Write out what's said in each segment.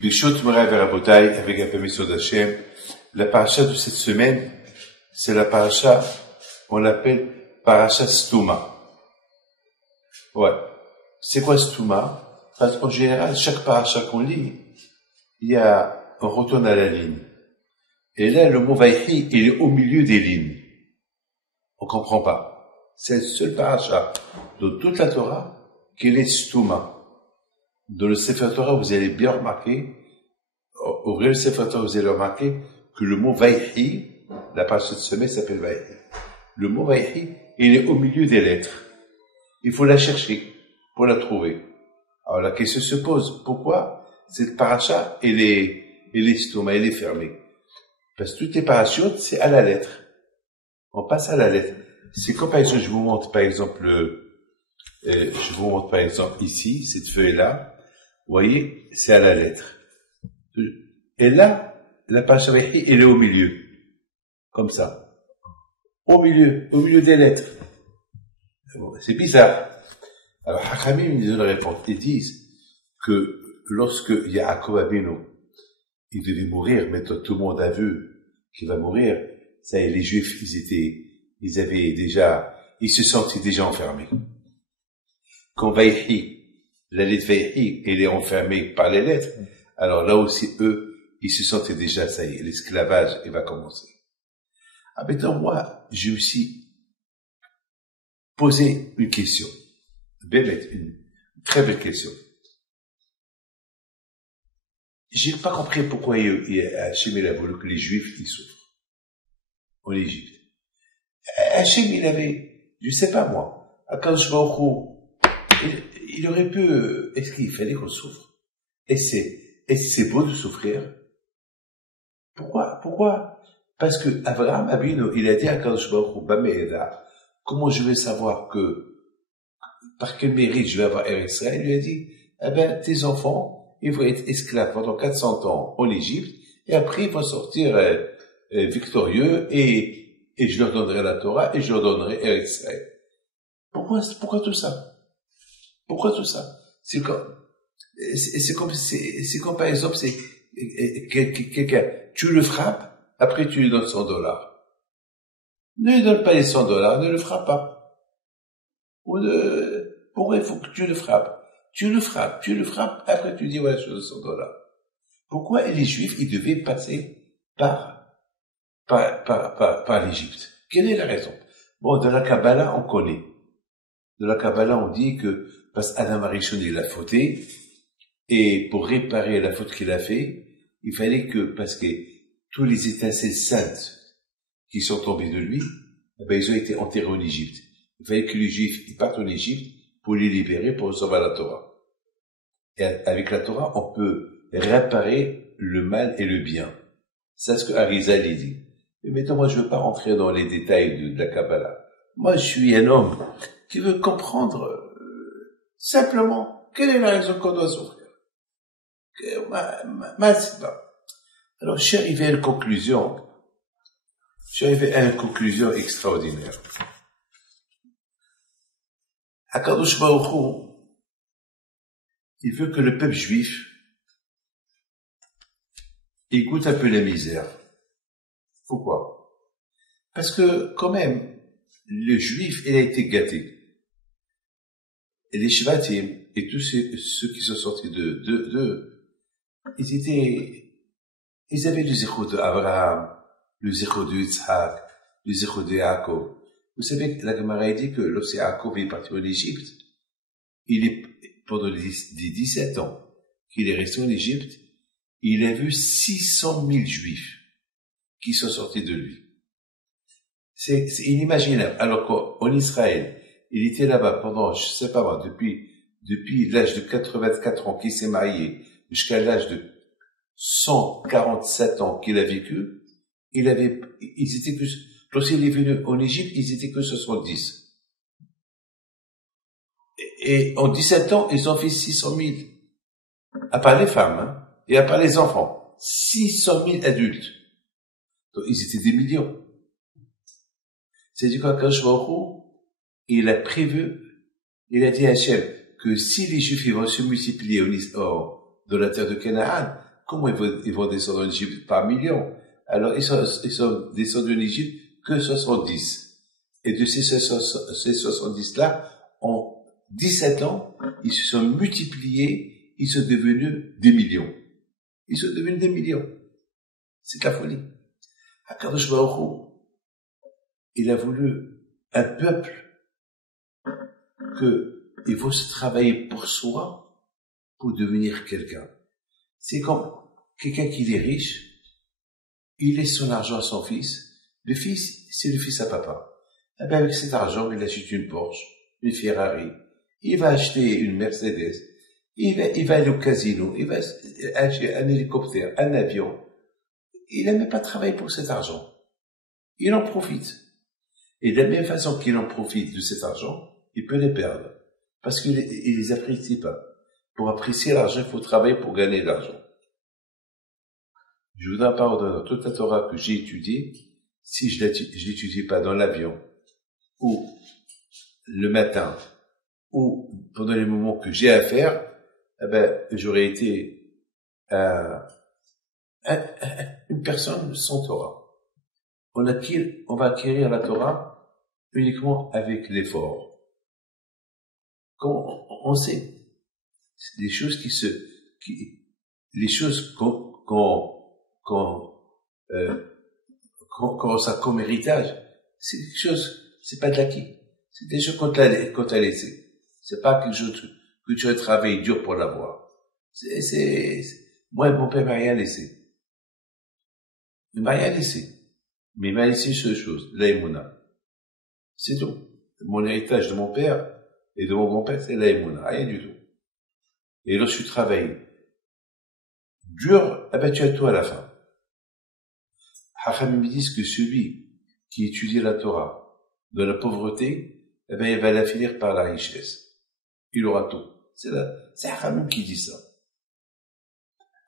Bishot Morav et Rabotai, avec la permission d'Hachem, la paracha de cette semaine, c'est la paracha, on l'appelle paracha Stouma. Ouais. C'est quoi Stouma? Parce qu'en général, chaque paracha qu'on lit, on retourne à la ligne. Et là, le mot Vaïchi, il est au milieu des lignes. On comprend pas. C'est le seul paracha de toute la Torah qu'il est Stouma. Dans le Sefer Torah, vous allez bien remarquer, ouvrez le Sefer Torah, vous allez remarquer que le mot Vaïchi, la paracha de semaine s'appelle Vaïchi. Le mot Vaïchi, il est au milieu des lettres. Il faut la chercher pour la trouver. Alors la question se pose, pourquoi cette paracha, elle est Stouma, elle est fermée? Parce que toutes les parachutes, c'est à la lettre. On passe à la lettre. C'est comme par exemple, je vous montre par exemple ici, cette feuille-là. Vous voyez, c'est à la lettre. Et là, la paracha Vaïchi, elle est au milieu. Comme ça. Au milieu des lettres. C'est bizarre. Alors, Hachamim, ils donnent la réponse. Ils disent que lorsque Yaakov Avinu, il devait mourir, maintenant tout le monde a vu qu'il va mourir, ça y est, les Juifs, ils se sentaient déjà enfermés. Quand Vaïchi, la lettre Vaïchi, elle est enfermée par les lettres, alors là aussi, eux, ils se sentaient déjà, ça y est, l'esclavage, il va commencer. Ah, maintenant, moi, je me suis posé une question. Une très belle question. J'ai pas compris pourquoi Hachem il a voulu que les Juifs, ils souffrent. En Égypte. Hachem, il avait, je sais pas moi, Akadosh Baruch Hu, il aurait pu, est-ce qu'il fallait qu'on souffre? Est-ce que c'est beau de souffrir? Pourquoi? Parce que Abraham Abino, il a dit à Akadosh Baruch Hu, Bame'eda, comment je vais savoir par quel mérite je vais avoir Eretz Israël? Il lui a dit, tes enfants, ils vont être esclaves pendant 400 ans en Égypte, et après ils vont sortir victorieux, et je leur donnerai la Torah, et je leur donnerai Eretz Israël. Pourquoi tout ça? Pourquoi tout ça? C'est comme par exemple, quelqu'un, tu le frappes, après tu lui donnes $100. Ne lui donne pas les $100, ne le frappe pas. Pourquoi il faut que tu le frappes? Tu le frappes, après tu dis, voilà, je donne $100. Pourquoi les Juifs, ils devaient passer par l'Égypte? Quelle est la raison? Bon, dans la Kabbalah, on connaît. Dans la Kabbalah, on dit que, parce qu'Adam Arishon, il a fauté, et pour réparer la faute qu'il a fait, il fallait parce que tous les étincelles saintes qui sont tombées de lui, ils ont été enterrés en Égypte. Il fallait que les Juifs, ils partent en Égypte pour les libérer, pour recevoir la Torah. Et avec la Torah, on peut réparer le mal et le bien. C'est ce que Arizal dit. Mais maintenant, moi, je veux pas rentrer dans les détails de la Kabbalah. Moi, je suis un homme qui veut comprendre simplement quelle est la raison qu'on doit souffrir. Alors, je suis arrivé à une conclusion extraordinaire. Akadosh Baruch Hu, il veut que le peuple juif, il goûte un peu la misère. Pourquoi? Parce que, quand même, le juif, il a été gâté. Et les Shvatim, et tous ceux qui sont sortis ils avaient le zéro de Abraham, le zéro de Yitzhak, le zéro de Yaakov. Vous savez, la Gemara dit que lorsque Yaakov est parti en Égypte, pendant les 17 ans qu'il est resté en Égypte, il a vu 600 000 Juifs qui sont sortis de lui. C'est inimaginable. Alors qu'en Israël, il était là-bas pendant, je sais pas moi, depuis l'âge de 84 ans qu'il s'est marié, jusqu'à l'âge de 147 ans qu'il a vécu, lorsqu'il est venu en Égypte, ils étaient que 70. Et en 17 ans, ils ont fait 600 000. À part les femmes, et à part les enfants. 600 000 adultes. Donc, ils étaient des millions. C'est-à-dire qu'Akadosh Baruch Hu, il a dit à Hachem que si les Juifs vont se multiplier dans la terre de Canaan, comment ils vont descendre en Égypte par millions? Alors, ils sont descendus en Égypte que 70. Et de ces 70-là, en 17 ans, ils se sont multipliés, ils sont devenus des millions. Ils sont devenus des millions. C'est de la folie. Akadosh Baruch Hu, il a voulu un peuple il faut se travailler pour soi pour devenir quelqu'un. C'est comme quelqu'un qui est riche, il laisse son argent à son fils. Le fils, c'est le fils à papa. Eh ben, avec cet argent, il achète une Porsche, une Ferrari. Il va acheter une Mercedes. Il va aller au casino. Il va acheter un hélicoptère, un avion. Il n'a même pas travaillé pour cet argent. Il en profite. Et de la même façon qu'il en profite de cet argent, il peut les perdre. Parce qu'il les apprécie pas. Pour apprécier l'argent, il faut travailler pour gagner de l'argent. Je vous donne la parole dans toute la Torah que j'ai étudiée. Si je l'étudie pas dans l'avion, ou le matin, ou pendant les moments que j'ai à faire, eh ben, j'aurais été une personne sans Torah. On va acquérir la Torah uniquement avec l'effort. Comme on sait, c'est des choses les choses qu'on ça comme héritage, c'est quelque chose, c'est pas de l'acquis. C'est des choses qu'on t'a laissé. C'est pas quelque chose que tu as travaillé dur pour l'avoir. Moi, mon père m'a rien laissé. Il m'a rien laissé. Mais il m'a laissé une seule chose, l'aïmouna. C'est tout. Mon héritage de mon père et de mon grand-père, c'est l'aïmouna. Rien du tout. Et lorsque tu travailles dur, eh ben, tu as tout à la fin. Hachamim me disent que celui qui étudie la Torah de la pauvreté, eh ben, il va la finir par la richesse. Il aura tout. C'est Hachamim qui dit ça.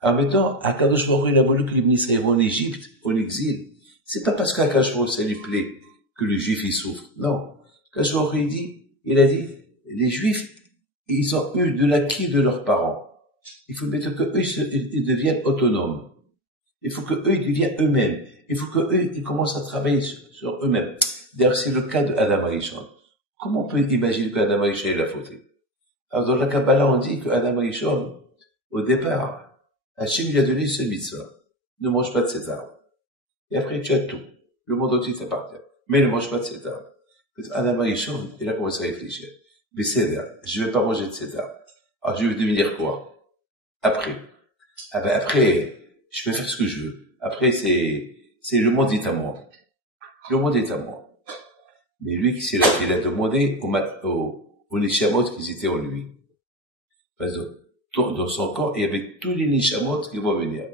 Alors maintenant, Akadosh Baruch Hu, il a voulu que les Israël vont en Égypte, en exil. C'est pas parce qu'Akadosh Baruch Hu, ça lui plaît que le Juif, il souffre. Non. Akadosh Baruch Hu, il a dit, les Juifs, ils ont eu de l'acquis de leurs parents. Il faut mettre que eux, ils deviennent autonomes. Il faut que eux, ils deviennent eux-mêmes. Il faut que eux, ils commencent à travailler sur eux-mêmes. D'ailleurs, c'est le cas de Adam Arishon. Comment on peut imaginer qu'Adam Arishon est la fauté? Alors, dans la Kabbalah, on dit que Adam Arishon, au départ, Hachem lui a donné ce mitzvah. Ne mange pas de cet arbre. Et après, tu as tout. Le monde entier t'appartient. Mais ne mange pas de cet arbre. Adam Arishon, il a commencé à réfléchir. Mais je vais pas manger de cet arbre. Alors, je vais devenir quoi? Après. Ah ben, après, je peux faire ce que je veux. Après, c'est le monde est à moi. Le monde est à moi. Mais lui, il a demandé aux Neshamot qui étaient en lui. Parce que dans son corps, il y avait tous les Neshamot qui vont venir.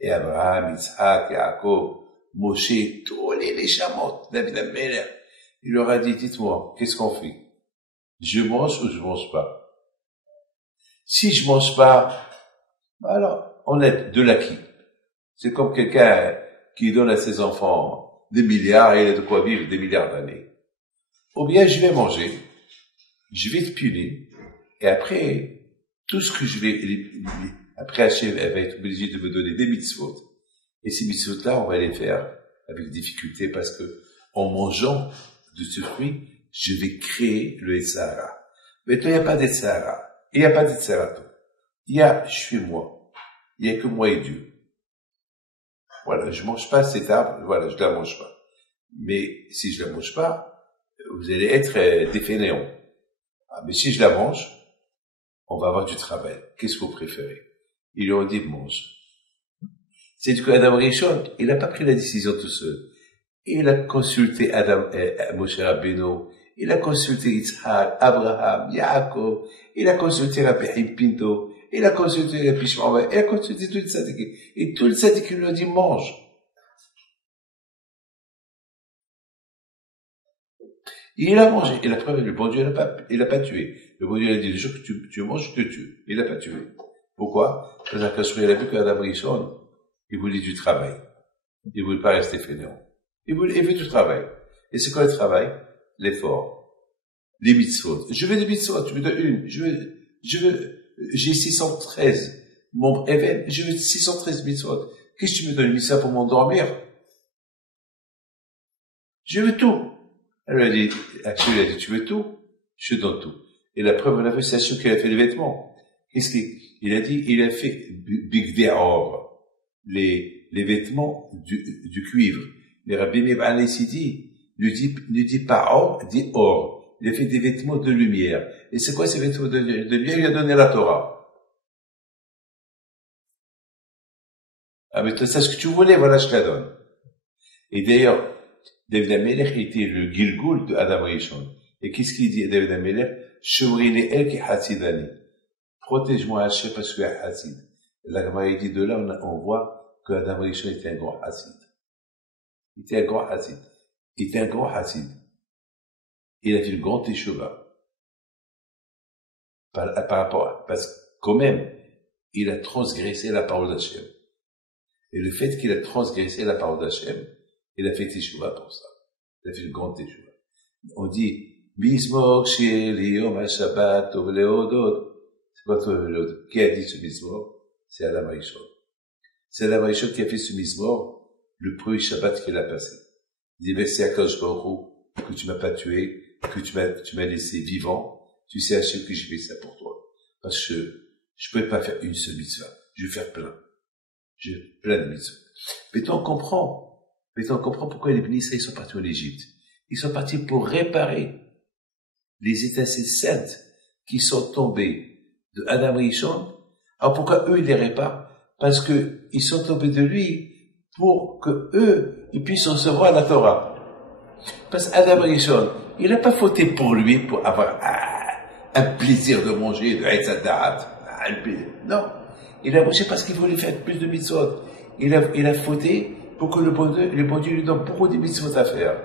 Et Abraham, Yitzhak, Yaakov, Moshe, tous les Neshamot, David Amelech. Il leur a dit, dites-moi, qu'est-ce qu'on fait? Je mange ou je mange pas? Si je mange pas, alors, on a de l'acquis. C'est comme quelqu'un qui donne à ses enfants des milliards et il a de quoi vivre des milliards d'années. Ou bien je vais manger, je vais te punir, et après, tout ce que je vais, après Hachem, elle va être obligée de me donner des mitzvot. Et ces mitzvot-là, on va les faire avec difficulté parce que, en mangeant de ce fruit, je vais créer le Sahara. Maintenant, il n'y a pas de Sahara. Il n'y a pas de Sahara. Il y a, je suis moi. Il n'y a que moi et Dieu. Voilà, je mange pas cet arbre, voilà, je la mange pas. Mais si je la mange pas, vous allez être des fainéants. Ah, mais si je la mange, on va avoir du travail. Qu'est-ce que vous préférez? Ils lui ont dit, mange. C'est du coup, Adam Rishon, il n'a pas pris la décision tout seul. Il a consulté Moshe Rabbeinu, il a consulté Yitzhak, Abraham, Yaakov, il a consulté Rabbi Haim Pinto, il a consulté Rabbi Shmuel, il a consulté tous les tzadikim. Et tous les tzadikim lui ont dit, mange. Et il a mangé. Et la preuve, le bon Dieu il a pas tué. Le bon Dieu a dit, le jour que tu manges, je te tue. Il a pas tué. Pourquoi? Parce qu'il a vu qu'Adam Rishon, il voulait du travail. Il voulait pas rester fainéant. Il veut du travail. Et c'est quoi le travail? L'effort. Les mitzvot. Je veux des mitzvot, tu me donnes une. J'ai 613 Mon Even, je veux 613 mitzvot. Qu'est-ce que tu me donnes, mitzvah pour m'endormir? Je veux tout. Alors, Hachem a dit, tu veux tout? Je te donne tout. Et la preuve, on a vu, c'est Hachem qui a fait les vêtements. Qu'est-ce qu'il a dit? Il a fait Bigdei Or, les vêtements du cuivre. Les Rabbi Meir Sidi ne dit pas or, dit or. Il a fait des vêtements de lumière. Et c'est quoi ces vêtements de lumière? Il a donné la Torah. Ah, mais c'est ce que tu voulais, voilà, je te la donne. Et d'ailleurs, David HaMelech était le Gilgul de Adam Rishon. Et qu'est-ce qu'il dit, David HaMelech? Shomri li el ki hasidani. Protège-moi, Hachem, parce que je suis hasid. La Gemara dit de là, on voit que Adam Rishon était un grand hasid. Il était un grand hasid. Il était un grand hasid. Il a fait une grande teshuva. Par rapport, parce que, quand même, il a transgressé la parole d'Hachem. Et le fait qu'il a transgressé la parole d'Hachem, il a fait teshuva pour ça. Il a fait une grande teshuva. On dit, Bismok shel yom ha-shabbat tov leodot. C'est quoi tov leodot? Qui a dit ce Bismok? C'est Adam Rishon. C'est Adam Rishon qui a fait ce Bismok, le premier Shabbat qu'il a passé. Il dit, merci à Kadosh Baruch Hu, que tu m'as pas tué, que tu m'as laissé vivant. Tu sais, Hachem, que j'ai fait ça pour toi. Parce que je pouvais pas faire une seule mitzvah. Je vais faire plein. J'ai plein de mitzvahs. Mais on comprend pourquoi les Bnei Israël sont partis en Égypte. Ils sont partis pour réparer les étincelles saintes qui sont tombées de Adam Rishon. Alors pourquoi eux, ils les réparent? Parce que ils sont tombés de lui pour que eux, ils puissent recevoir la Torah. Parce qu'Adam Rishon, il n'a pas fauté pour lui, pour avoir un plaisir de manger, de Haïtzadat, un plaisir. Non. Il a mangé parce qu'il voulait faire plus de mitzvot. Il a fauté pour que le bon Dieu lui donne beaucoup de mitzvot à faire.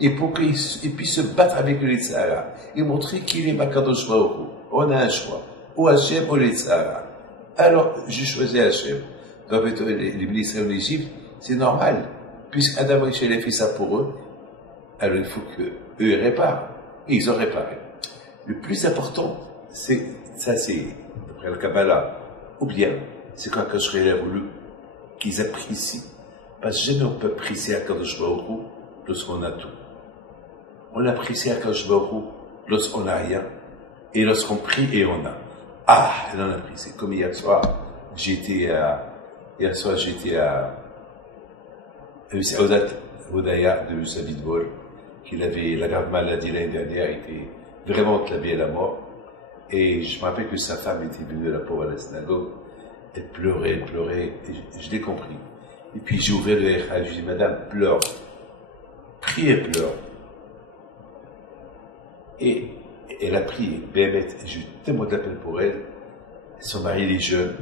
Et pour qu'il puisse se battre avec le Yitzhara. Et montrer qu'il est Makadosh Baruch Hu. On a un choix. Ou Hachem ou le Yitzhara. Alors, je choisis Hachem. Donc, les ministres en Égypte, c'est normal. Puisque Adam Rishon a fait ça pour eux, alors il faut qu'eux réparent. Et ils ont réparé. Le plus important, c'est d'après le Kabbalah, ou bien, c'est quand Akadosh a voulu qu'ils apprécient. Parce que jamais on peut apprécier Akadosh Baruch Hu lorsqu'on a tout. On apprécie Akadosh Baruch Hu lorsqu'on n'a rien, et lorsqu'on prie et on a. Ah, on a apprécié. Comme hier soir, j'étais à Saoudat Hodaya de Sabit Bol, qu'il avait la grave maladie l'année dernière, il était vraiment clavé à la mort. Et je me rappelle que sa femme était venue la pauvre à la synagogue. Elle pleurait, et je l'ai compris. Et puis j'ai ouvert le Echad, je lui ai dit, madame, pleure. Prie et pleure. Et elle a prié, Béhémet, j'ai eu tellement de la peine pour elle. Son mari, il est jeune.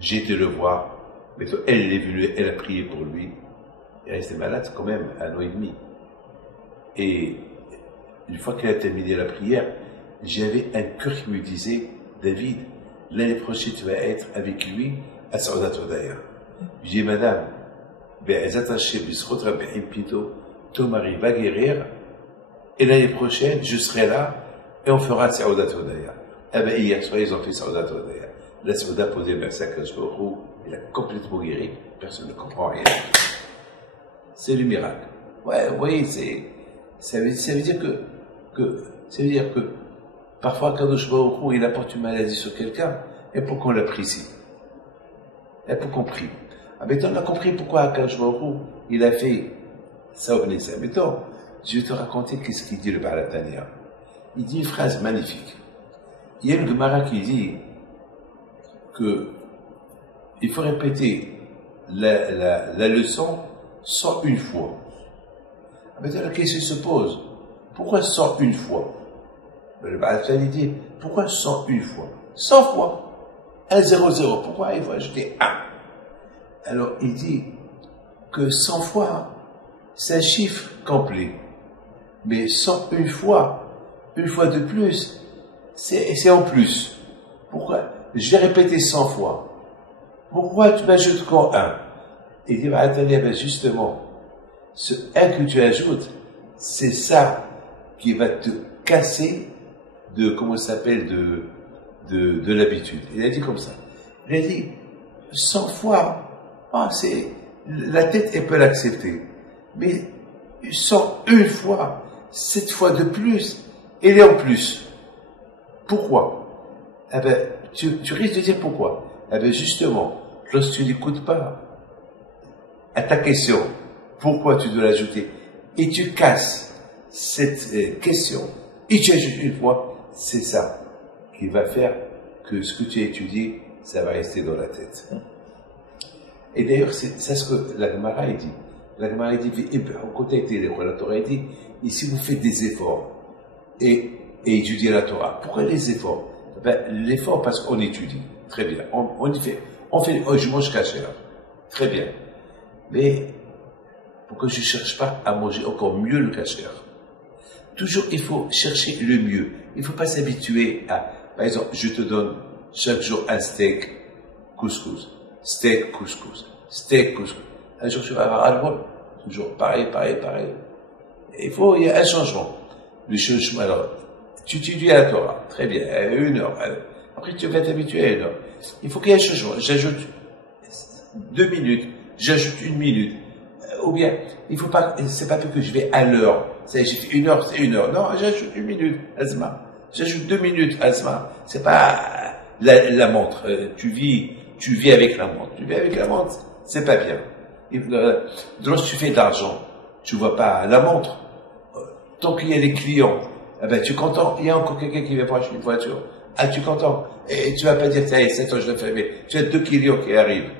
J'ai été le voir. Mais elle est venue, elle a prié pour lui. Elle restait malade quand même, 1 an et demi. Et une fois qu'elle a terminé la prière, j'avais un cœur qui me disait, David, l'année prochaine, tu vas être avec lui à Saoudat Hodaya. Je dis, madame, ton mari va guérir, et l'année prochaine, je serai là, et on fera Saoudat Hodaya. Eh bien, hier soir, ils ont fait Saoudat Hodaya. La Saouda posée vers sa cage au il a complètement guéri, personne ne comprend rien. C'est le miracle. Ouais, vous voyez, ça veut dire que parfois, Kadosh Baruch Hu, il apporte une maladie sur quelqu'un, et pour qu'on l'apprécie. Et pour qu'on prie. Ah, mais on a compris pourquoi Kadosh Baruch Hu, il a fait ça au Bnei Israël. Mais je vais te raconter qu'est-ce qu'il dit le Baal HaTanya. Il dit une phrase magnifique. Il y a une Gemara qui dit que il faut répéter la leçon 101 fois. Ah, mais la question se pose. Pourquoi 101 fois? Le Baal HaTanya dit, pourquoi 101 fois? 100 fois. 1, 0, 0. Pourquoi il faut ajouter 1? Alors, il dit que 100 fois, c'est un chiffre complet. Mais 101 fois, une fois de plus, c'est en plus. Pourquoi? Je vais répéter 100 fois. Pourquoi tu m'ajoutes encore 1? Il dit, ben justement, ce 1 que tu ajoutes, c'est ça qui va te casser de, comment ça s'appelle, de l'habitude. Il a dit comme ça. Il a dit 100 fois, la tête, elle peut l'accepter. Mais 101 fois, 7 fois de plus, elle est en plus. Pourquoi? Eh ben, tu risques de dire pourquoi. Eh ben, justement, lorsque tu n'écoutes pas à ta question, pourquoi tu dois l'ajouter, et tu casses cette question, et tu ajoutes une fois, c'est ça qui va faire que ce que tu as étudié, ça va rester dans la tête. Et d'ailleurs, c'est ce que la Gemara dit. La Gemara dit, en contact avec la Torah, il dit, ici vous faites des efforts et étudiez la Torah. Pourquoi les efforts? Ben, l'effort parce qu'on étudie. Très bien. On fait, je mange kasher. Très bien. Mais, pourquoi je ne cherche pas à manger encore mieux le kasher? Toujours, il faut chercher le mieux. Il ne faut pas s'habituer à, par exemple, je te donne chaque jour un steak couscous. Steak couscous. Steak couscous. Un jour, tu vas avoir un bol. Toujours pareil. Il y a un changement. Le changement, alors, tu étudies à la Torah. Très bien. 1 heure. Après, tu vas t'habituer à 1 heure. Il faut qu'il y ait un changement. J'ajoute 2 minutes. J'ajoute 1 minute. Ou bien, il faut pas, c'est pas que je vais à l'heure. J'ai fait 1 heure, c'est 1 heure. Non, j'ajoute 1 minute, Azma. J'ajoute 2 minutes, Azma. C'est pas la montre. Tu vis avec la montre. Tu vis avec la montre, c'est pas bien. Lorsque tu fais de l'argent, tu vois pas la montre. Tant qu'il y a des clients, eh ben, tu es content. Il y a encore quelqu'un qui vient pour acheter une voiture. Ah, tu es content. Et tu vas pas dire, ça y est, 7 ans, je l'ai fait, mais tu as 2 clients qui arrivent.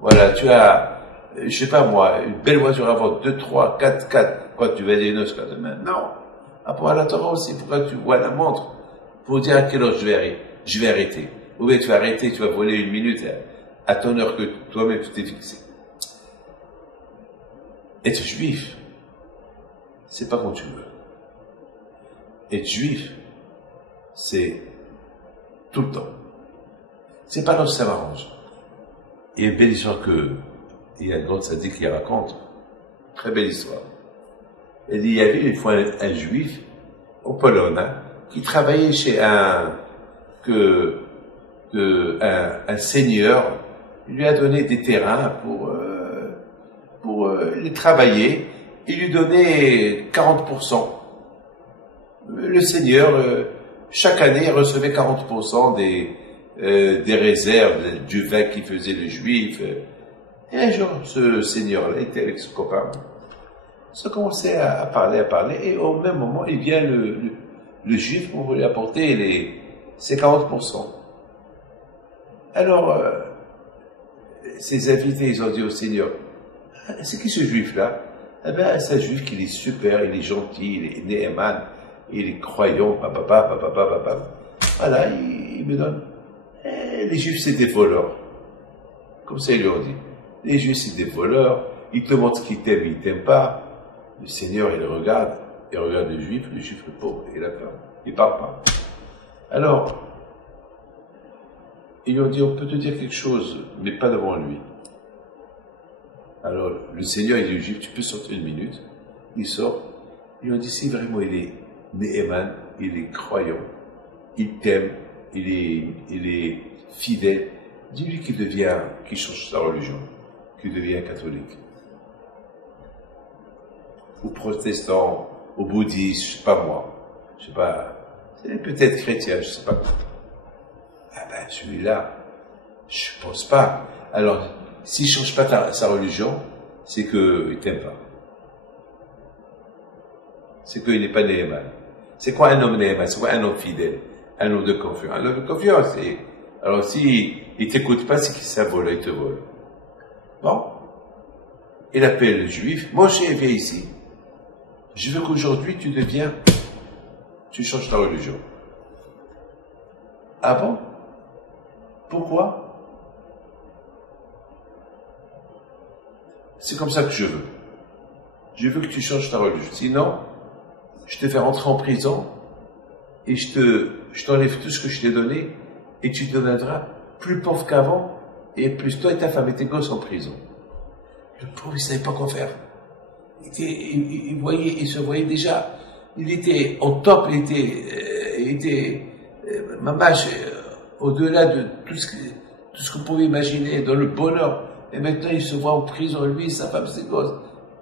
Voilà, tu as, je sais pas moi, une belle voiture à vendre, 2, 3, 4. Quoi, tu vas des noces, quoi, demain? Non. Après, à la Torah aussi, pourquoi tu vois la montre? Pour dire à quelle heure je vais arrêter. Ou bien tu vas arrêter, tu vas voler 1 minute à ton heure que toi-même tu t'es fixé. Être juif, c'est pas quand tu veux. Être juif, c'est tout le temps. C'est pas lorsque ça m'arrange. Il y a une belle histoire il y a un grand sadique qui raconte. Très belle histoire. Il y avait une fois un juif, au Pologne, qui travaillait chez un seigneur. Il lui a donné des terrains pour les travailler. Il lui donnait 40%. Le seigneur, chaque année, recevait 40% des réserves du vin qu'il faisait le juif. Et un jour, ce seigneur-là était avec son copain. Ça commençait à parler, et au même moment, il vient le juif pour lui apporter ses 40%. Alors, ses invités, ils ont dit au seigneur, c'est qui ce juif-là? Eh ben, c'est un juif qui est super, il est gentil, il est Néhéman, il est croyant, Voilà, il me donne. Les juifs, c'est des voleurs. Comme ça, ils lui ont dit. Les juifs, c'est des voleurs. Ils te montrent qu'ils t'aiment, ils t'aiment pas. Le Seigneur, il regarde le juif le pauvre, il a peur. Il parle pas. Alors, ils lui ont dit, on peut te dire quelque chose, mais pas devant lui. Alors, le Seigneur, il dit au juif, tu peux sortir 1 minute. Il sort. Ils lui ont dit, si vraiment il est Néhéman, il est croyant, il t'aime, il est fidèle, dis-lui qu'il change sa religion, qu'il devient catholique. Ou protestant, ou bouddhiste, je sais pas moi. Je sais pas. C'est peut-être chrétien, je sais pas. Ah ben, celui-là, je pense pas. Alors, s'il change pas sa religion, c'est qu'il t'aime pas. C'est qu'il n'est pas Néhéman. C'est quoi un homme Néhéman? C'est quoi un homme fidèle? Un homme de confiance. Un homme de confiance, alors il t'écoute pas, c'est qu'il s'est volé, il te vole. Bon. Il appelle le juif. Moshe, viens ici. Je veux qu'aujourd'hui tu changes ta religion. Ah bon? Pourquoi? C'est comme ça que je veux. Je veux que tu changes ta religion. Sinon, je te fais rentrer en prison et je t'enlève tout ce que je t'ai donné et tu deviendras plus pauvre qu'avant et plus toi et ta femme et tes gosses en prison. Le pauvre, il savait pas quoi faire. Il se voyait déjà, il était en top, il était mamache, au-delà de tout ce que vous pouvez imaginer, dans le bonheur. Et maintenant, il se voit en prison, lui, sa femme, ses gosses,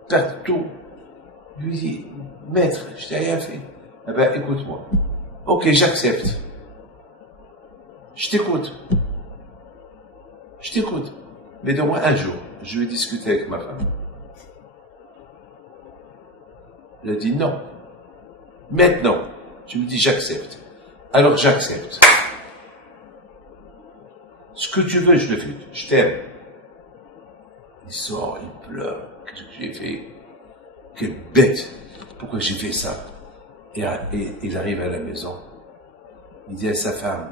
perdent tout. Il lui dit, maître, je t'ai rien fait. Eh ben, écoute-moi. Ok, j'accepte. Je t'écoute. Je t'écoute. Mais de moins un jour, je vais discuter avec ma femme. Elle a dit non. Maintenant, tu me dis j'accepte. Alors j'accepte. Ce que tu veux, je le fais. Je t'aime. Il sort, il pleure. Qu'est-ce que j'ai fait? Quelle bête! Pourquoi j'ai fait ça? Et il arrive à la maison. Il dit à sa femme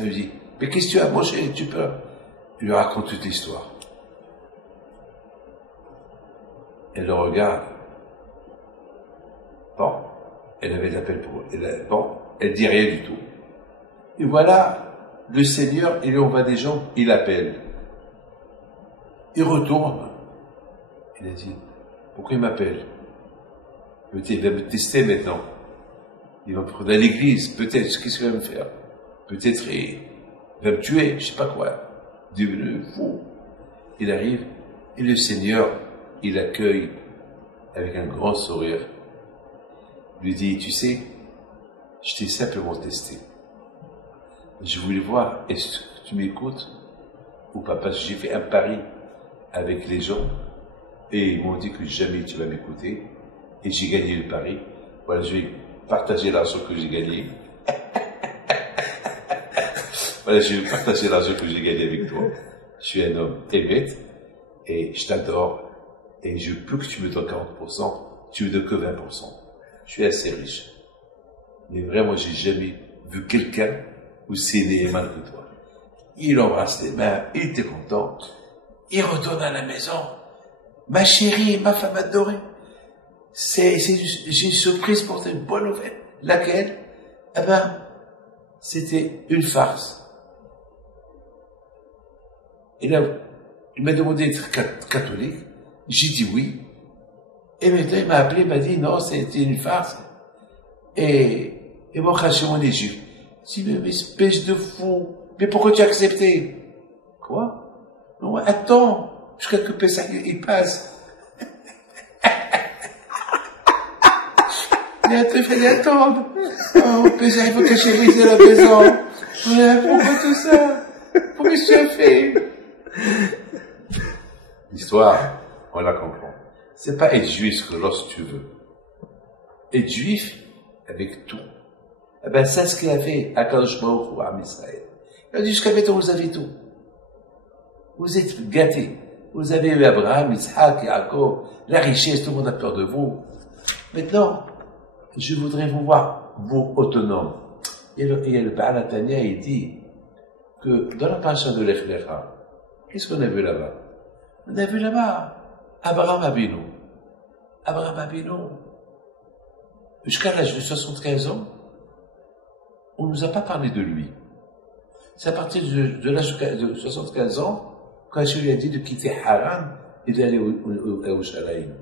lui dit, mais qu'est-ce que tu as mangé? Tu peux? Il lui raconte toute l'histoire. Elle le regarde. Bon, elle avait l'appel pour elle. Bon, elle dit rien du tout. Et voilà, le Seigneur, il lui envoie des gens, il appelle. Il retourne. Il a dit, pourquoi il m'appelle? Peut-être il va me tester maintenant. Il va me prendre à l'église, peut-être, qu'est-ce qu'il va me faire? Peut-être il va me tuer, je sais pas quoi. Devenu fou. Il arrive, et le Seigneur, il l'accueille avec un grand sourire. Il lui dit, tu sais, je t'ai simplement testé. Je voulais voir, est-ce que tu m'écoutes ou pas? Parce que j'ai fait un pari avec les gens et ils m'ont dit que jamais tu vas m'écouter et j'ai gagné le pari. Voilà, je vais partager l'argent que j'ai gagné. Voilà, je vais partager l'argent que j'ai gagné avec toi. Je suis un homme honnête et je t'adore et je veux plus que tu me donnes 40%, tu me donnes que 20%. Je suis assez riche. Mais vraiment, j'ai jamais vu quelqu'un aussi né mal que toi. Il embrasse les mains, il était content. Il retourne à la maison. Ma chérie, ma femme adorée, j'ai une surprise pour toi, une bonne nouvelle. Laquelle? Eh ben, c'était une farce. Et là, il m'a demandé d'être catholique. J'ai dit oui. Et maintenant, il m'a appelé, il m'a dit non, c'était une farce. Et moi, craché mon juif. Je dis, mais espèce de fou. Mais pourquoi tu as accepté? Quoi? Non, attends. Jusqu'à que Pessah, il passe. Il fallait attendre. Oh, Pessah, il faut cacher briser la maison. Ouais, pourquoi tout ça? Pourquoi tu as fait? L'histoire, on la comprend. C'est pas être juif que lorsque tu veux. Être juif avec tout. Eh ben, c'est ce qu'il a fait à Kadosh Baruch Hu, à Israël. Il a dit, jusqu'à maintenant, vous avez tout. Vous êtes gâtés. Vous avez eu Abraham, Isaac, Yaakov, la richesse, tout le monde a peur de vous. Maintenant, je voudrais vous voir, vous, autonomes. Et le Baal Hatanya, il dit que dans la paracha de Lech Lecha, qu'est-ce qu'on a vu là-bas? On a vu là-bas Abraham Abinu. Abraham Abinu, jusqu'à l'âge de 75 ans, on ne nous a pas parlé de lui. C'est à partir de l'âge de 75 ans, quand Dieu lui a dit de quitter Haran et d'aller au Shalaïm,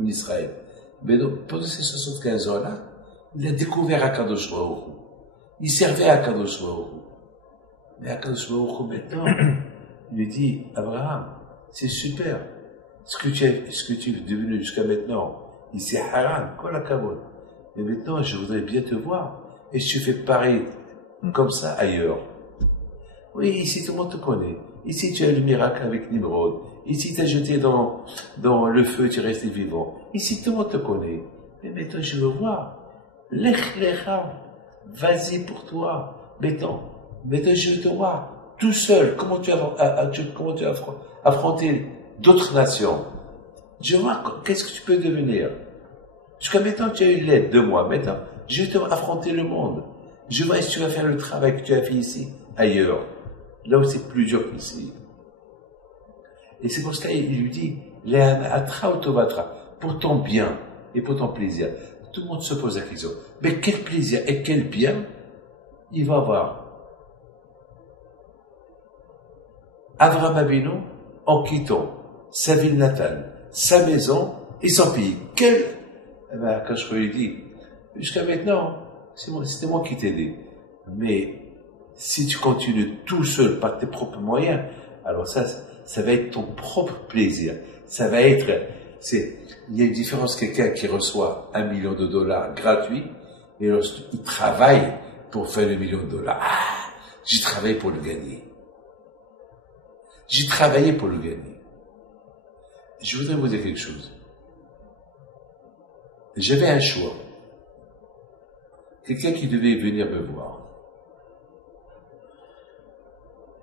en Israël. Mais donc, pendant ces 75 ans-là, il a découvert Akadosh Baruch Hu. Il servait à Akadosh Baruch Hu. Mais Akadosh Baruch Hu, maintenant, il lui dit, Abraham, c'est super. Ce que tu es devenu jusqu'à maintenant, ici à Haran, quoi la Kabul. Mais maintenant, je voudrais bien te voir. Et si tu fais pareil, comme ça, ailleurs. Oui, ici, tout le monde te connaît. Ici, tu as le miracle avec Nimrod. Ici, tu as jeté dans le feu, tu es resté vivant. Ici, tout le monde te connaît. Mais maintenant, je veux voir. Lech lecha. Vas-y pour toi. Maintenant, je veux te voir. Tout seul. Comment tu as affronté d'autres nations. Je veux voir qu'est-ce que tu peux devenir. Jusqu'à maintenant, tu as eu l'aide de moi. Maintenant, je vais affronter le monde. Je vois si tu vas faire le travail que tu as fait ici, ailleurs. Là où c'est plus dur qu'ici. Et c'est pour ça qu'il lui dit, pour ton bien et pour ton plaisir. Tout le monde se pose la question. Mais quel plaisir et quel bien il va avoir? Avraham Avinu, en quittant sa ville natale, sa maison et son pays. Quand je lui dis, jusqu'à maintenant, c'était moi qui t'ai aidé. Mais Si tu continues tout seul par tes propres moyens, alors ça va être ton propre plaisir. Ça va être, il y a une différence, quelqu'un qui reçoit $1 million gratuit, et lorsqu'il travaille pour faire le $1 million. Ah, j'ai travaillé pour le gagner. J'ai travaillé pour le gagner. Je voudrais vous dire quelque chose. J'avais un choix. Quelqu'un qui devait venir me voir.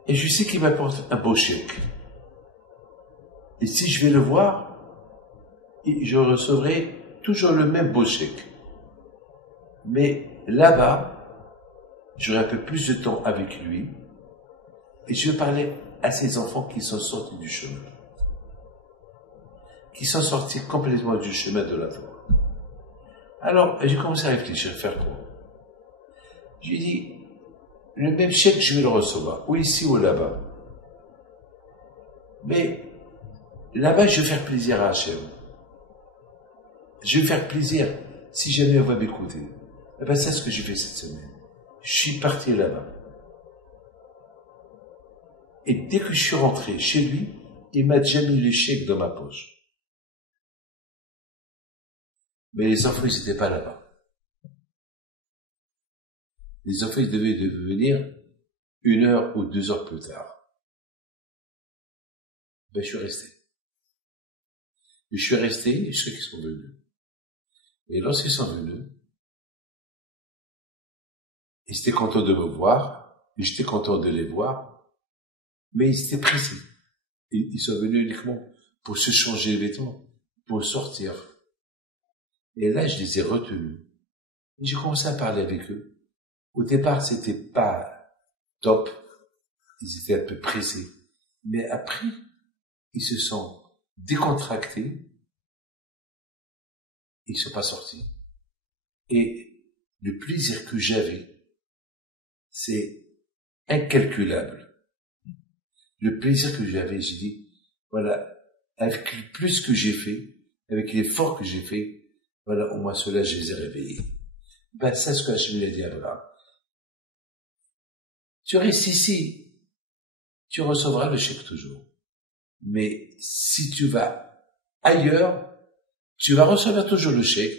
Et je sais qu'il m'apporte un beau chèque. Et si je vais le voir, je recevrai toujours le même beau chèque. Mais là-bas, j'aurai un peu plus de temps avec lui. Et je vais parler à ces enfants qui sont sortis du chemin. Qui sont sortis complètement du chemin de la Torah. Alors, j'ai commencé à réfléchir, faire quoi? Je lui ai dit, le même chèque, je vais le recevoir, ou ici ou là-bas. Mais là-bas, je vais faire plaisir à Hachem. Je vais faire plaisir si jamais on va m'écouter. Eh ben, c'est ce que j'ai fait cette semaine. Je suis parti là-bas. Et dès que je suis rentré chez lui, il m'a déjà mis le chèque dans ma poche. Mais les enfants, ils n'étaient pas là-bas. Les enfants, ils devaient venir 1 heure ou 2 heures plus tard. Ben, je suis resté. Et je suis resté, et je sais qu'ils sont venus. Et lorsqu'ils sont venus, ils étaient contents de me voir, et j'étais content de les voir, mais ils étaient pressés. Ils sont venus uniquement pour se changer les vêtements, pour sortir. Et là, je les ai retenus. Et j'ai commencé à parler avec eux. Au départ, c'était pas top. Ils étaient un peu pressés. Mais après, ils se sont décontractés. Ils ne sont pas sortis. Et le plaisir que j'avais, c'est incalculable. Le plaisir que j'avais, j'ai dit, voilà, avec le plus que j'ai fait, avec l'effort que j'ai fait, voilà, au moins cela, je les ai réveillés. Ben, c'est ce que je lui ai dit à Abraham. Tu restes ici, tu recevras le chèque toujours. Mais si tu vas ailleurs, tu vas recevoir toujours le chèque,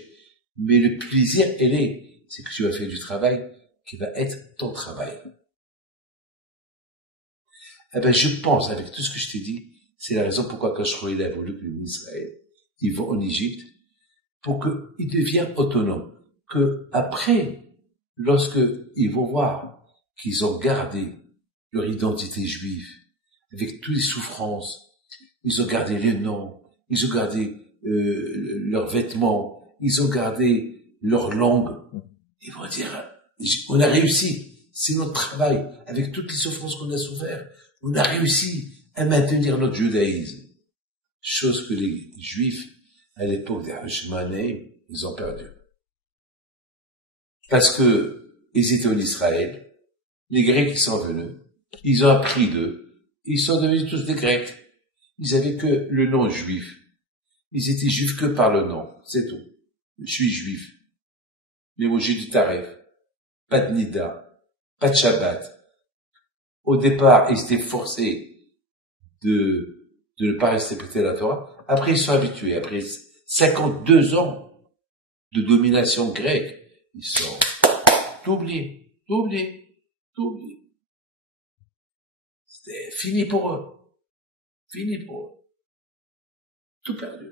mais le plaisir, c'est que tu vas faire du travail qui va être ton travail. Eh ben, je pense, avec tout ce que je t'ai dit, c'est la raison pourquoi quand il a voulu que l'Israël, ils vont en Égypte, pour qu'ils deviennent autonomes. Que après, lorsque ils vont voir qu'ils ont gardé leur identité juive, avec toutes les souffrances, ils ont gardé les noms, ils ont gardé leurs vêtements, ils ont gardé leur langue, ils vont dire, on a réussi, c'est notre travail, avec toutes les souffrances qu'on a souffert, on a réussi à maintenir notre judaïsme. Chose que les Juifs, à l'époque des Hashmonaïm, ils ont perdu. Parce que ils étaient en Israël, les Grecs sont venus, ils ont appris d'eux, ils sont devenus tous des Grecs. Ils avaient que le nom juif. Ils étaient juifs que par le nom, c'est tout. Je suis juif. L'émoji du Taref. Pas de Nida, pas de Shabbat. Au départ, ils étaient forcés de ne pas respecter la Torah. Après, ils sont habitués. Après 52 ans de domination grecque, ils sont oubliés. C'était fini pour eux. Tout perdu.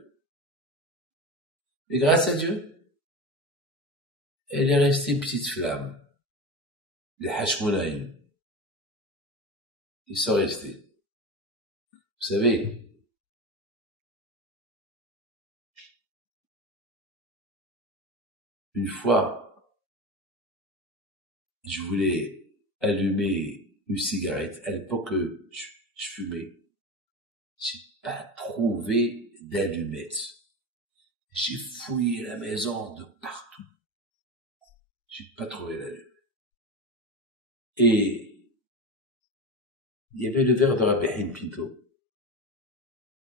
Mais grâce à Dieu, elle est restée petite flamme. Les Hashmonaïm. Ils sont restés. Vous savez, une fois, je voulais allumer une cigarette. À l'époque, je fumais. J'ai pas trouvé d'allumettes. J'ai fouillé la maison de partout. J'ai pas trouvé d'allumette. Et il y avait le verre de Rabbi Haim Pinto.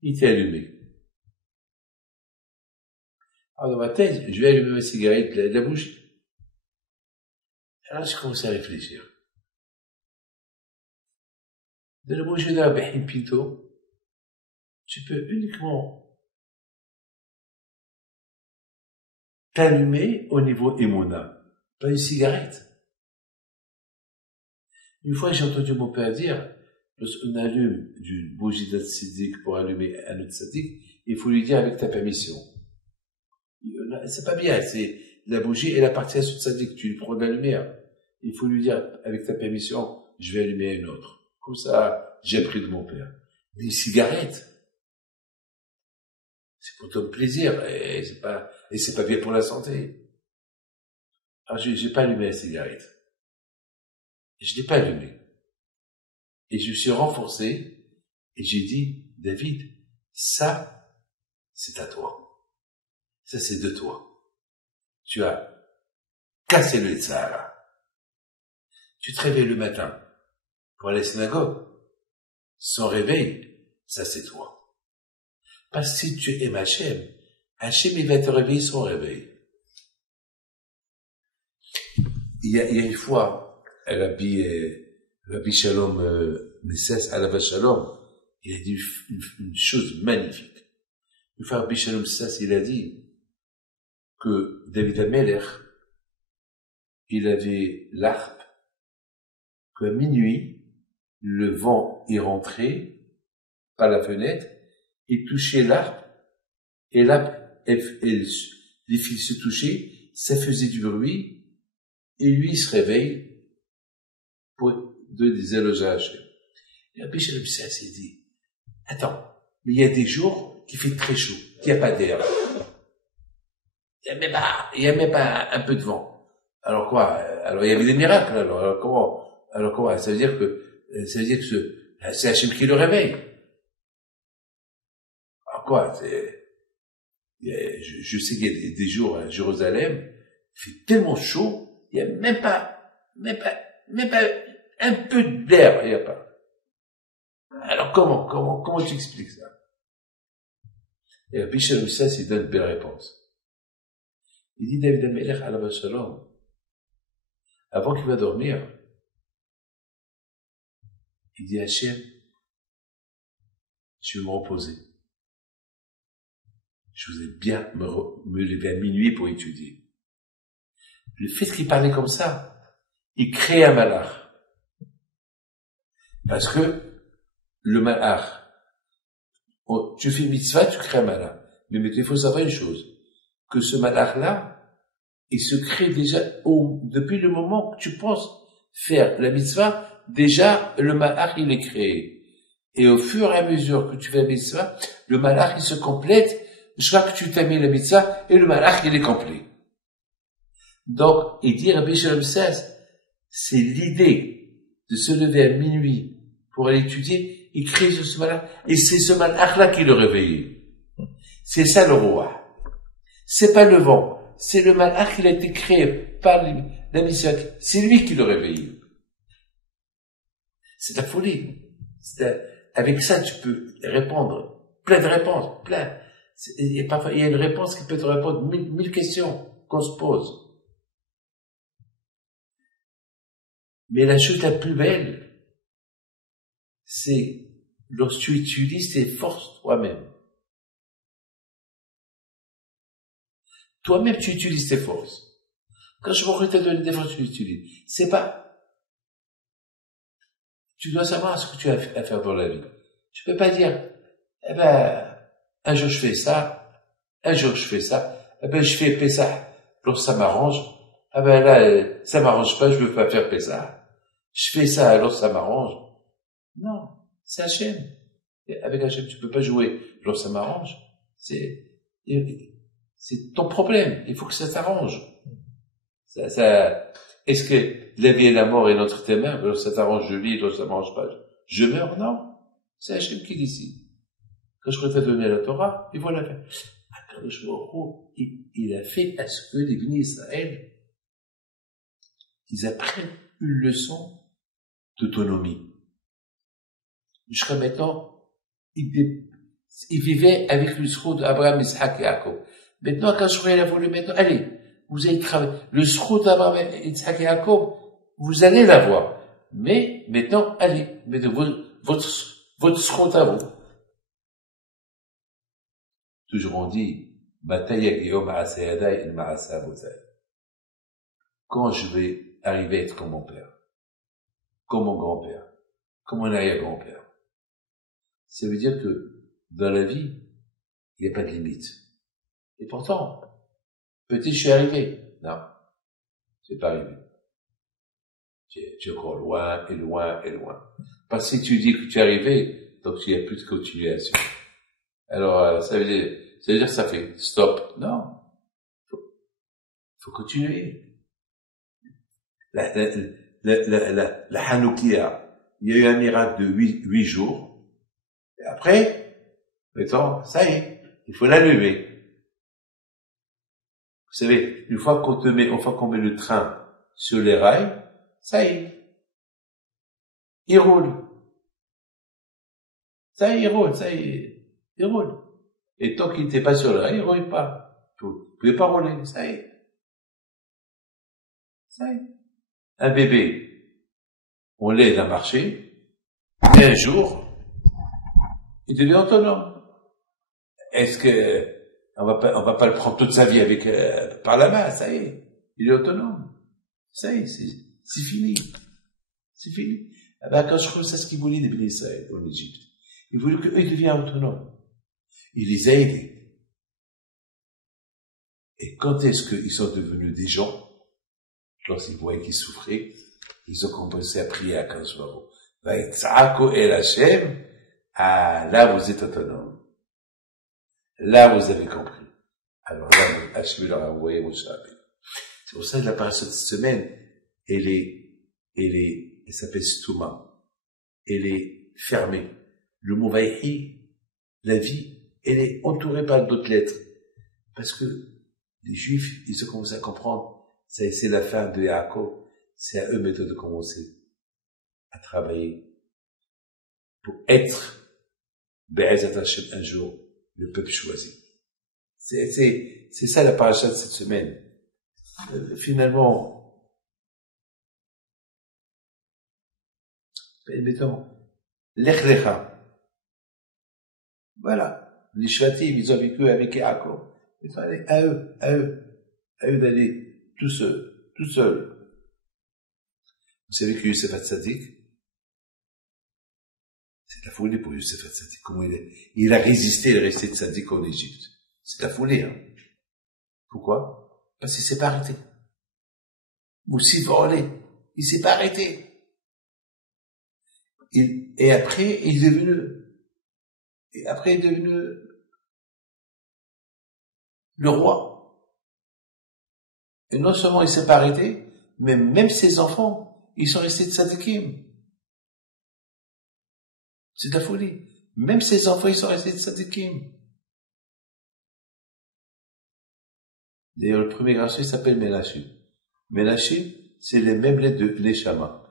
Il était allumé. Alors dans ma tête, je vais allumer ma cigarette de la bouche. Alors je commence à réfléchir. Dans le bougie de Rabbi Pito, tu peux uniquement t'allumer au niveau émona, pas une cigarette. Une fois, j'ai entendu mon père dire, lorsqu'on allume d'une bougie d'un tzaddik pour allumer un autre tzaddik, il faut lui dire avec ta permission. C'est pas bien, c'est, la bougie, elle appartient à ce tzaddik, tu lui prends de la lumière. Il faut lui dire, avec ta permission, je vais allumer une autre. Comme ça, j'ai appris de mon père. Des cigarettes. C'est pour ton plaisir, et c'est pas bien pour la santé. Alors, j'ai pas allumé la cigarette. Je l'ai pas allumé. Et je me suis renforcé, et j'ai dit, David, ça, c'est à toi. Ça, c'est de toi. Tu as cassé le Sahara. Tu te réveilles le matin pour aller à la synagogue. Sans réveil, ça c'est toi. Parce que si tu aimes Hachem, Hachem il va te réveiller sans réveil. Il y a une fois, Rabbi Shalom Nesses, Alav Shalom, il a dit une chose magnifique. Une fois, Rabbi Shalom Nesses, il a dit que David HaMelech, il avait l'harpe, qu'à minuit, le vent y rentrait par la fenêtre, il touchait l'arbre, et l'arbre, les fils se touchaient, ça faisait du bruit, et lui, il se réveille pour donner des éloges à Hachem. Et Rabbi Shalom Nesses, il dit, attends, mais il y a des jours qui fait très chaud, qu'il n'y a pas d'air. Il y a même pas un peu de vent. Alors quoi? Alors il y avait des miracles, alors comment? Ça veut dire que c'est Hachem qui le réveille. Alors quoi? Je sais qu'il y a des jours à Jérusalem, il fait tellement chaud, il y a même pas un peu d'air, il y a pas. Alors comment tu expliques ça? Et Rabbi Shalom Nesses, il donne une belle réponse. Il dit David HaMelech Alav Shalom, avant qu'il va dormir, il dit Hachem, je vais me reposer. Je voudrais bien me lever à minuit pour étudier. Le fait qu'il parlait comme ça, il crée un malach. Parce que le malach, tu fais mitzvah, tu crées un malach. Mais il faut savoir une chose, que ce malach-là, il se crée déjà depuis le moment que tu penses faire la mitzvah, déjà le malach il est créé. Et au fur et à mesure que tu fais la mitzvah, le malach il se complète, jusqu'à que tu termines la mitzvah, et le malach il est complet. Donc, il dit Rabbi Shalom Nesses, c'est l'idée de se lever à minuit pour aller étudier, il crée ce malach, et c'est ce malach-là qui le réveille. C'est ça le roi. C'est pas le vent. C'est le malach qui a été créé par la mission. C'est lui qui le réveille. C'est la folie. Avec ça, tu peux répondre plein de réponses, plein. Et parfois, il y a une réponse qui peut te répondre mille questions qu'on se pose. Mais la chose la plus belle, c'est lorsque tu utilises tes forces toi-même. Toi-même, tu utilises tes forces. Quand je m'aurais te donné des forces, tu les utilises. C'est pas, tu dois savoir ce que tu as à faire dans la vie. Tu peux pas dire, un jour je fais ça, un jour je fais ça, je fais Pessah, lorsque ça m'arrange, là, ça m'arrange pas, je veux pas faire Pessah. Je fais ça, alors ça m'arrange. Non, c'est Hachem. Avec Hachem, tu peux pas jouer lorsque ça m'arrange. C'est ton problème. Il faut que ça t'arrange. Est-ce que la vie et la mort est notre tes mains? Alors ça t'arrange, je vis, alors ça m'arrange pas. Je meurs? Non. C'est Hachem qui décide. Quand je préfère donner la Torah, il voilà. Il a fait à ce que les bénis Israël, ils apprennent une leçon d'autonomie. Jusqu'à maintenant, ils vivaient avec le sroud d'Abraham, Isaac et Jacob. Maintenant, quand je a voulu maintenant, allez, vous allez travailler. Le sroud d'Abraham, Isaac et Jacob, vous allez l'avoir. Mais, maintenant, allez, votre seront à vous. Toujours on dit, quand je vais arriver à être comme mon père, comme mon grand-père, comme mon arrière-grand-père, ça veut dire que dans la vie, il n'y a pas de limite. Et pourtant, peut-être je suis arrivé. Non, c'est pas arrivé. Tu es encore loin et loin et loin. Parce que si tu dis que tu es arrivé, donc il n'y a plus de continuation. Alors, ça veut dire que ça fait stop. Non. Faut continuer. La Hanoukia, il y a eu un miracle de 8 jours. Et après, mettons, ça y est, il faut l'allumer. Vous savez, une fois qu'on met le train sur les rails, ça y est. Il roule. Ça y est, il roule, ça y est. Il roule. Et tant qu'il n'était pas sur le rail, il roule pas. Vous ne pouvez pas rouler, ça y est. Ça y est. Un bébé, on l'aide à marcher, et un jour, il devient autonome. Est-ce que on va pas le prendre toute sa vie avec par la main, ça y est, il est autonome. Ça y est, c'est fini. C'est fini. Eh ben, quand je trouve ça, ce qu'il voulait des Béné Israël en Égypte, il voulait qu'eux deviennent autonomes. Il les a aidés. Et quand est-ce qu'ils sont devenus des gens? Lorsqu'ils voyaient qu'ils souffraient, ils ont commencé à prier à Kadosh Baruch Hu. Vaïtsako el Hashem, ah, là vous êtes autonome. Là vous avez compris. Alors là, Hashem leur a envoyé Moshe Rabbeinu. C'est pour ça que la paracha de cette semaine, elle s'appelle Stouma. Elle est fermée. Le mot Vaïhi, la vie, elle est entourée par d'autres lettres. Parce que les Juifs, ils ont commencé à comprendre. C'est la fin de Yaakov. C'est à eux maintenant de commencer à travailler pour être Be'ezat Hashem un jour le peuple choisi. C'est ça la paracha de cette semaine. Finalement, mettons, Lech Lecha. Voilà. Les Shvatim, ils ont vécu avec Yaakov. Il fallait à eux d'aller tout seul. Vous savez que Youssef Hatzadik, c'est de la folie pour Youssef Hatzadik. Comment il a résisté, il est resté tzaddik en Égypte. C'est de la folie, hein. Pourquoi? Parce qu'il s'est pas arrêté. Moussi volé, il s'est pas arrêté. Et après, il est devenu le roi. Et non seulement il s'est pas arrêté, mais même ses enfants, ils sont restés tzadikim. C'est de la folie. Même ses enfants, ils sont restés tzadikim. D'ailleurs, le premier garçon, il s'appelle Ménaché. Ménaché, c'est les mêmes lettres de Neshama.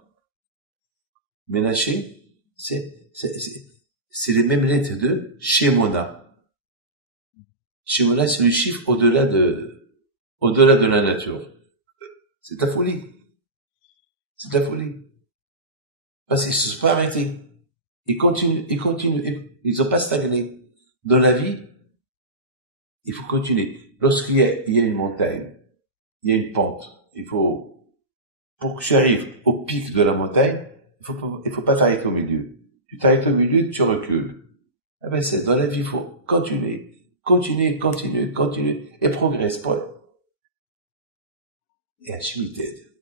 Ménaché, c'est les mêmes lettres de Shemona. Shemona, c'est le chiffre au-delà de la nature. C'est de la folie. C'est de la folie. Parce qu'ils se sont pas arrêtés. Ils continuent. Ils n'ont pas stagné. Dans la vie, il faut continuer. Lorsqu'il y a une montagne, il y a une pente, pour que tu arrives au pic de la montagne, il faut pas t'arrêter au milieu. Tu t'arrêtes au milieu, tu recules. Ah ben c'est, dans la vie, il faut continuer, et progresse, et Hachem il t'aide.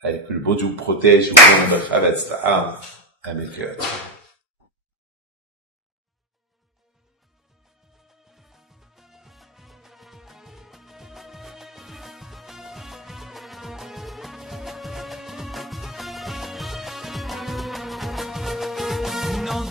Avec le bon Dieu vous protège, vous donne notre chavetz ta'am, Amen. Non,